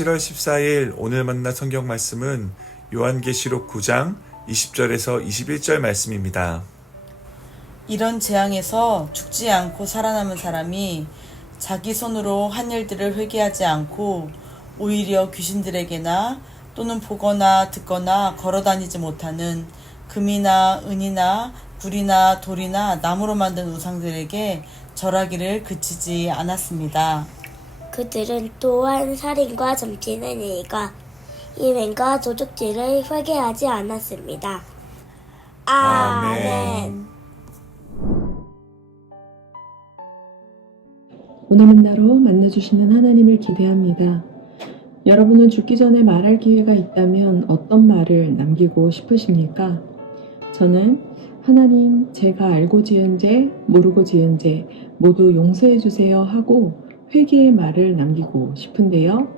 7월 14일 오늘 만난 성경 말씀은 요한계시록 9장 20절에서 21절 말씀입니다. 이런 재앙에서 죽지 않고 살아남은 사람이 자기 손으로 한 일들을 회개하지 않고 오히려 귀신들에게나 또는 보거나 듣거나 걸어다니지 못하는 금이나 은이나 불이나 돌이나 나무로 만든 우상들에게 절하기를 그치지 않았습니다. 그들은 또한 살인과 점치는 일과 이맨과 도둑질을 회개하지 않았습니다. 아멘. 오늘 만나러 만나주시는 하나님을 기대합니다. 여러분은 죽기 전에 말할 기회가 있다면 어떤 말을 남기고 싶으십니까? 저는 하나님, 제가 알고 지은 죄, 모르고 지은 죄 모두 용서해 주세요 하고 회개의 말을 남기고 싶은데요.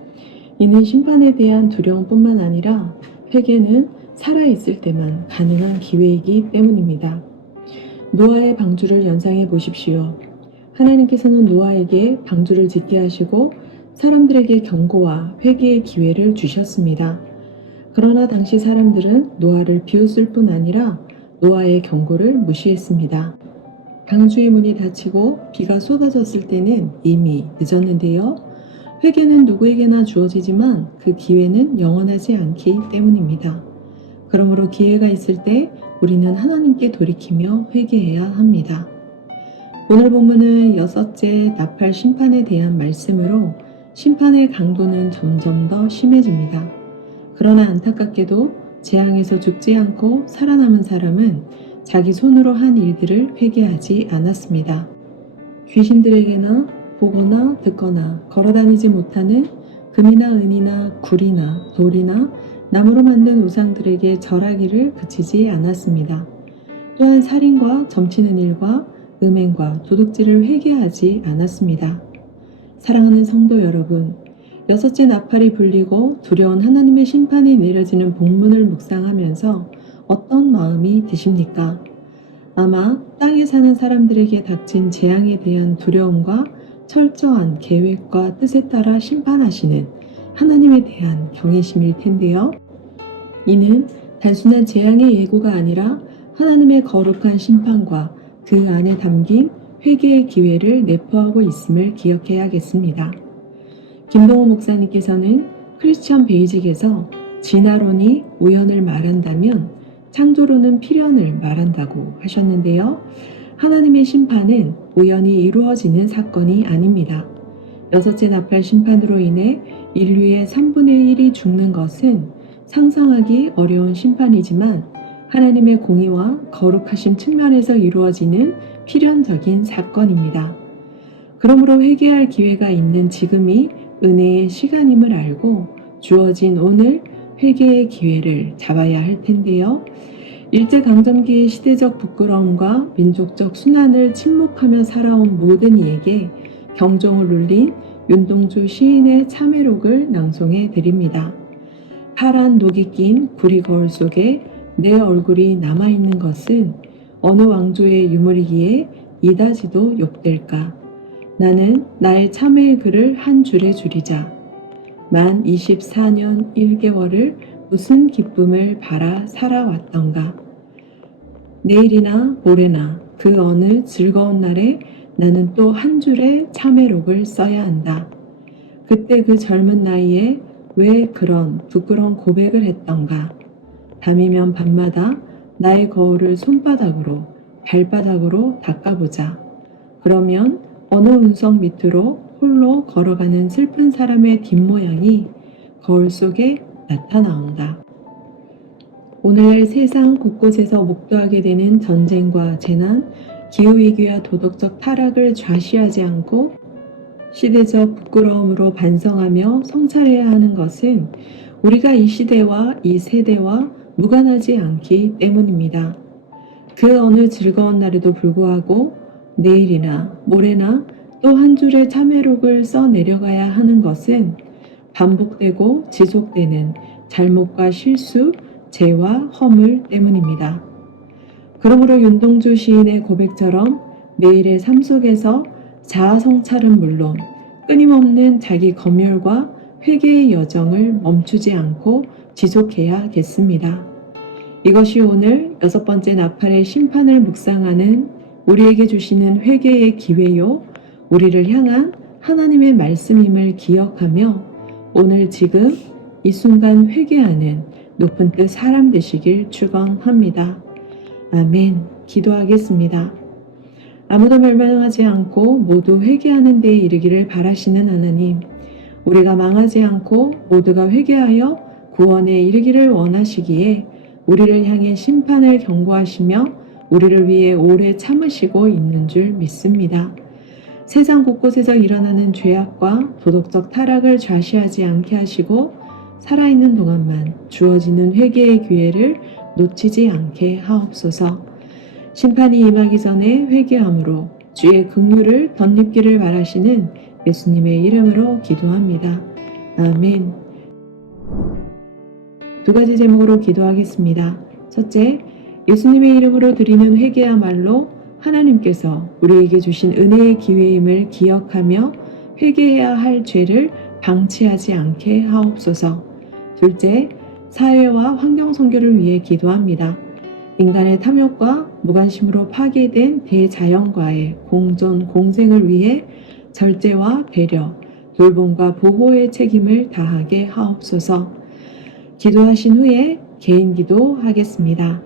이는 심판에 대한 두려움뿐만 아니라 회개는 살아있을 때만 가능한 기회이기 때문입니다. 노아의 방주를 연상해 보십시오. 하나님께서는 노아에게 방주를 짓게 하시고 사람들에게 경고와 회개의 기회를 주셨습니다. 그러나 당시 사람들은 노아를 비웃을 뿐 아니라 노아의 경고를 무시했습니다. 방주의 문이 닫히고 비가 쏟아졌을 때는 이미 늦었는데요. 회개는 누구에게나 주어지지만 그 기회는 영원하지 않기 때문입니다. 그러므로 기회가 있을 때 우리는 하나님께 돌이키며 회개해야 합니다. 오늘 본문은 여섯째 나팔 심판에 대한 말씀으로 심판의 강도는 점점 더 심해집니다. 그러나 안타깝게도 재앙에서 죽지 않고 살아남은 사람은 자기 손으로 한 일들을 회개하지 않았습니다. 귀신들에게나 보거나 듣거나 걸어다니지 못하는 금이나 은이나 굴이나 돌이나 나무로 만든 우상들에게 절하기를 그치지 않았습니다. 또한 살인과 점치는 일과 음행과 도둑질을 회개하지 않았습니다. 사랑하는 성도 여러분, 여섯째 나팔이 불리고 두려운 하나님의 심판이 내려지는 본문을 묵상하면서 어떤 마음이 드십니까? 아마 땅에 사는 사람들에게 닥친 재앙에 대한 두려움과 철저한 계획과 뜻에 따라 심판하시는 하나님에 대한 경외심일 텐데요. 이는 단순한 재앙의 예고가 아니라 하나님의 거룩한 심판과 그 안에 담긴 회개의 기회를 내포하고 있음을 기억해야겠습니다. 김동호 목사님께서는 크리스천 베이직에서 진화론이 우연을 말한다면 창조론은 필연을 말한다고 하셨는데요. 하나님의 심판은 우연히 이루어지는 사건이 아닙니다. 여섯째 나팔 심판으로 인해 인류의 3분의 1이 죽는 것은 상상하기 어려운 심판이지만 하나님의 공의와 거룩하심 측면에서 이루어지는 필연적인 사건입니다. 그러므로 회개할 기회가 있는 지금이 은혜의 시간임을 알고 주어진 오늘 회개의 기회를 잡아야 할 텐데요. 일제강점기의 시대적 부끄러움과 민족적 순환을 침묵하며 살아온 모든 이에게 경종을 울린 윤동주 시인의 참회록을 낭송해 드립니다. 파란 녹이 낀 구리 거울 속에 내 얼굴이 남아있는 것은 어느 왕조의 유물이기에 이다지도 욕될까? 나는 나의 참회의 글을 한 줄에 줄이자. 만 24년 1개월을 무슨 기쁨을 바라 살아왔던가. 내일이나 모레나 그 어느 즐거운 날에 나는 또 한 줄의 참회록을 써야 한다. 그때 그 젊은 나이에 왜 그런 부끄러운 고백을 했던가. 밤이면 밤마다 나의 거울을 손바닥으로 발바닥으로 닦아보자. 그러면 어느 운석 밑으로 홀로 걸어가는 슬픈 사람의 뒷모양이 거울 속에 나타나온다. 오늘 세상 곳곳에서 목도하게 되는 전쟁과 재난, 기후위기와 도덕적 타락을 좌시하지 않고 시대적 부끄러움으로 반성하며 성찰해야 하는 것은 우리가 이 시대와 이 세대와 무관하지 않기 때문입니다. 그 어느 즐거운 날에도 불구하고 내일이나 모레나 또 한 줄의 참회록을 써 내려가야 하는 것은 반복되고 지속되는 잘못과 실수, 죄와 허물 때문입니다. 그러므로 윤동주 시인의 고백처럼 매일의 삶 속에서 자아 성찰은 물론 끊임없는 자기 검열과 회개의 여정을 멈추지 않고 지속해야겠습니다. 이것이 오늘 6번째 나팔의 심판을 묵상하는 우리에게 주시는 회개의 기회요, 우리를 향한 하나님의 말씀임을 기억하며 오늘 지금 이 순간 회개하는 높은 뜻 사람 되시길 축원합니다. 아멘. 기도하겠습니다. 아무도 멸망하지 않고 모두 회개하는 데에 이르기를 바라시는 하나님, 우리가 망하지 않고 모두가 회개하여 구원에 이르기를 원하시기에 우리를 향해 심판을 경고하시며 우리를 위해 오래 참으시고 있는 줄 믿습니다. 세상 곳곳에서 일어나는 죄악과 도덕적 타락을 좌시하지 않게 하시고 살아있는 동안만 주어지는 회개의 기회를 놓치지 않게 하옵소서. 심판이 임하기 전에 회개함으로 주의 긍휼을 덧입기를 바라시는 예수님의 이름으로 기도합니다. 아멘. 두 가지 제목으로 기도하겠습니다. 첫째, 예수님의 이름으로 드리는 회개야말로 하나님께서 우리에게 주신 은혜의 기회임을 기억하며 회개해야 할 죄를 방치하지 않게 하옵소서. 둘째, 사회와 환경 선교를 위해 기도합니다. 인간의 탐욕과 무관심으로 파괴된 대자연과의 공존 공생을 위해 절제와 배려, 돌봄과 보호의 책임을 다하게 하옵소서. 기도하신 후에 개인 기도하겠습니다.